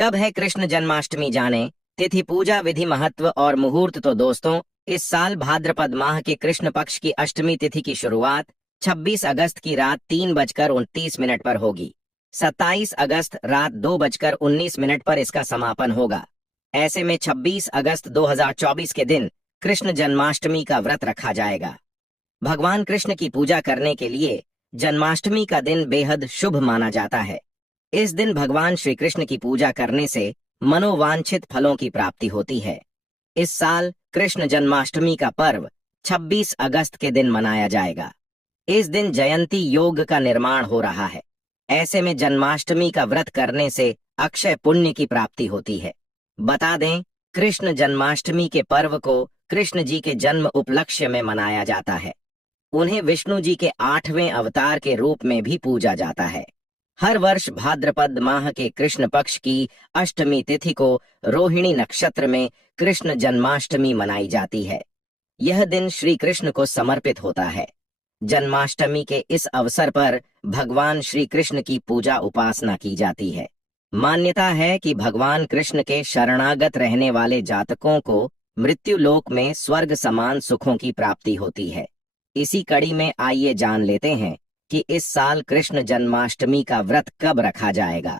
कब है कृष्ण जन्माष्टमी जाने, तिथि, पूजा विधि, महत्व और मुहूर्त। तो दोस्तों, इस साल भाद्रपद माह के कृष्ण पक्ष की अष्टमी तिथि की शुरुआत 26 अगस्त की रात 3:29 पर होगी। 27 अगस्त रात 2:19 पर इसका समापन होगा। ऐसे में 26 अगस्त 2024 के दिन कृष्ण जन्माष्टमी का व्रत रखा जाएगा। भगवान कृष्ण की पूजा करने के लिए जन्माष्टमी का दिन बेहद शुभ माना जाता है। इस दिन भगवान श्री कृष्ण की पूजा करने से मनोवांछित फलों की प्राप्ति होती है। इस साल कृष्ण जन्माष्टमी का पर्व 26 अगस्त के दिन मनाया जाएगा। इस दिन जयंती योग का निर्माण हो रहा है। ऐसे में जन्माष्टमी का व्रत करने से अक्षय पुण्य की प्राप्ति होती है। बता दें, कृष्ण जन्माष्टमी के पर्व को कृष्ण जी के जन्म उपलक्ष्य में मनाया जाता है। उन्हें विष्णु जी के 8वें अवतार के रूप में भी पूजा जाता है। हर वर्ष भाद्रपद माह के कृष्ण पक्ष की अष्टमी तिथि को रोहिणी नक्षत्र में कृष्ण जन्माष्टमी मनाई जाती है। यह दिन श्री कृष्ण को समर्पित होता है। जन्माष्टमी के इस अवसर पर भगवान श्री कृष्ण की पूजा उपासना की जाती है। मान्यता है कि भगवान कृष्ण के शरणागत रहने वाले जातकों को मृत्यु लोक में स्वर्ग समान सुखों की प्राप्ति होती है। इसी कड़ी में आइए जान लेते हैं कि इस साल कृष्ण जन्माष्टमी का व्रत कब रखा जाएगा।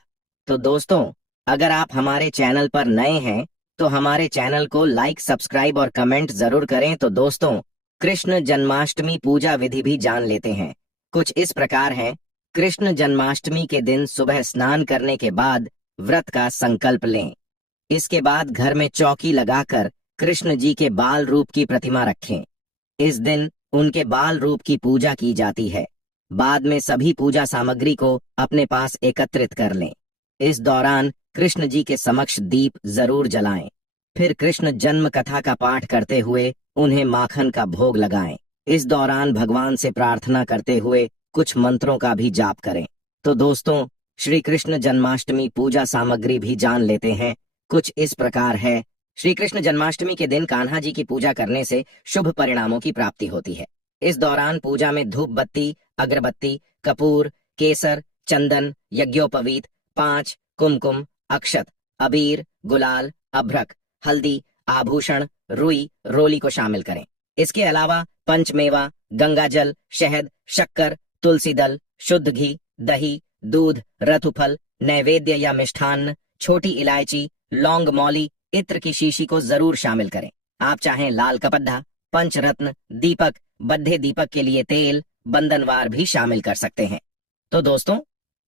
तो दोस्तों, अगर आप हमारे चैनल पर नए हैं तो हमारे चैनल को लाइक, सब्सक्राइब और कमेंट जरूर करें। तो दोस्तों, कृष्ण जन्माष्टमी पूजा विधि भी जान लेते हैं। कुछ इस प्रकार है। कृष्ण जन्माष्टमी के दिन सुबह स्नान करने के बाद व्रत का संकल्प लें। इसके बाद घर में चौकी लगाकर कृष्ण जी के बाल रूप की प्रतिमा रखें। इस दिन उनके बाल रूप की पूजा की जाती है। बाद में सभी पूजा सामग्री को अपने पास एकत्रित कर लें। इस दौरान कृष्ण जी के समक्ष दीप जरूर जलाएं। फिर कृष्ण जन्म कथा का पाठ करते हुए उन्हें माखन का भोग लगाएं। इस दौरान भगवान से प्रार्थना करते हुए कुछ मंत्रों का भी जाप करें। तो दोस्तों, श्री कृष्ण जन्माष्टमी पूजा सामग्री भी जान लेते हैं। कुछ इस प्रकार है। श्री कृष्ण जन्माष्टमी के दिन कान्हा जी की पूजा करने से शुभ परिणामों की प्राप्ति होती है। इस दौरान पूजा में धूप बत्ती, अगरबत्ती, कपूर, केसर, चंदन, यज्ञोपवीत, 5 कुमकुम, अक्षत, अबीर, गुलाल, अभ्रक, हल्दी, आभूषण, रुई, रोली को शामिल करें। इसके अलावा पंचमेवा, गंगाजल, शहद, शक्कर, तुलसी दल, शुद्ध घी, दही, दूध, रथुफल, नैवेद्य या मिष्ठान्न, छोटी इलायची, लौंग मौली, इत्र की शीशी को जरूर शामिल करें। आप चाहें लाल कपड्ढा, पंचरत्न, दीपक, बद्धे दीपक के लिए तेल, बंधनवार भी शामिल कर सकते हैं। तो दोस्तों,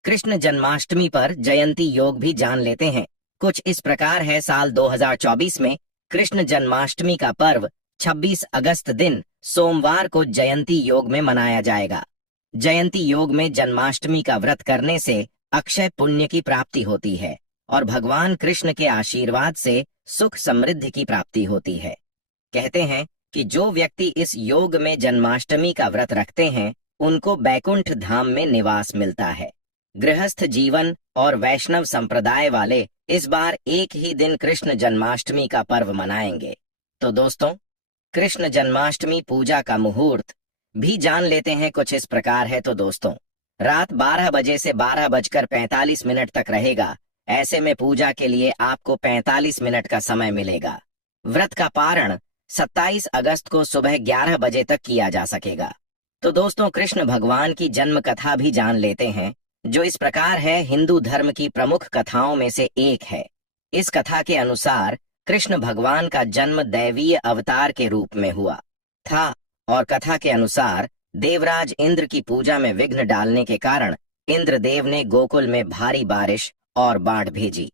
कृष्ण जन्माष्टमी पर जयंती योग भी जान लेते हैं। कुछ इस प्रकार है। साल 2024 में कृष्ण जन्माष्टमी का पर्व 26 अगस्त दिन सोमवार को जयंती योग में मनाया जाएगा। जयंती योग में जन्माष्टमी का व्रत करने से अक्षय पुण्य की प्राप्ति होती है और भगवान कृष्ण के आशीर्वाद से सुख समृद्धि की प्राप्ति होती है। कहते हैं कि जो व्यक्ति इस योग में जन्माष्टमी का व्रत रखते हैं उनको बैकुंठ धाम में निवास मिलता है। गृहस्थ जीवन और वैष्णव संप्रदाय वाले इस बार एक ही दिन कृष्ण जन्माष्टमी का पर्व मनाएंगे। तो दोस्तों, कृष्ण जन्माष्टमी पूजा का मुहूर्त भी जान लेते हैं। कुछ इस प्रकार है। तो दोस्तों, रात 12 बजे से 12:45 तक रहेगा। ऐसे में पूजा के लिए आपको 45 मिनट का समय मिलेगा। व्रत का पारण 27 अगस्त को सुबह 11 बजे तक किया जा सकेगा। तो दोस्तों, कृष्ण भगवान की जन्म कथा भी जान लेते हैं, जो इस प्रकार है। हिंदू धर्म की प्रमुख कथाओं में से एक है। इस कथा के अनुसार कृष्ण भगवान का जन्म दैवीय अवतार के रूप में हुआ था और कथा के अनुसार देवराज इंद्र की पूजा में विघ्न डालने के कारण इंद्रदेव ने गोकुल में भारी बारिश और बाढ़ भेजी।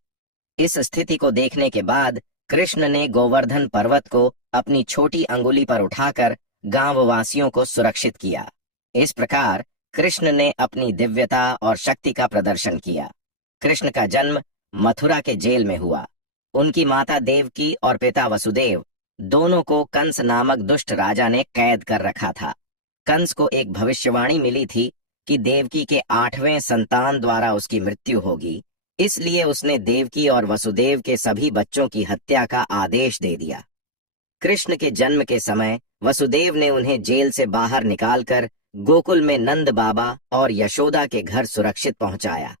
इस स्थिति को देखने के बाद कृष्ण ने गोवर्धन पर्वत को अपनी छोटी अंगुली पर उठाकर गांव वासियों को सुरक्षित किया। इस प्रकार कृष्ण ने अपनी दिव्यता और शक्ति का प्रदर्शन किया। कृष्ण का जन्म मथुरा के जेल में हुआ। उनकी माता देवकी और पिता वसुदेव दोनों को कंस नामक दुष्ट राजा ने कैद कर रखा था। कंस को एक भविष्यवाणी मिली थी कि देवकी के 8वें संतान द्वारा उसकी मृत्यु होगी, इसलिए उसने देवकी और वसुदेव के सभी बच्चों की हत्या का आदेश दे दिया। कृष्ण के जन्म के समय वसुदेव ने उन्हें जेल से बाहर निकालकर गोकुल में नंद बाबा और यशोदा के घर सुरक्षित पहुंचाया।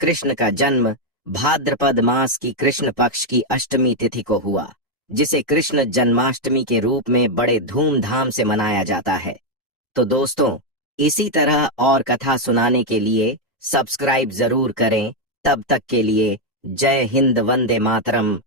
कृष्ण का जन्म भाद्रपद मास की कृष्ण पक्ष की अष्टमी तिथि को हुआ, जिसे कृष्ण जन्माष्टमी के रूप में बड़े धूमधाम से मनाया जाता है। तो दोस्तों, इसी तरह और कथा सुनाने के लिए सब्सक्राइब जरूर करें। तब तक के लिए जय हिंद, वंदे मातरम।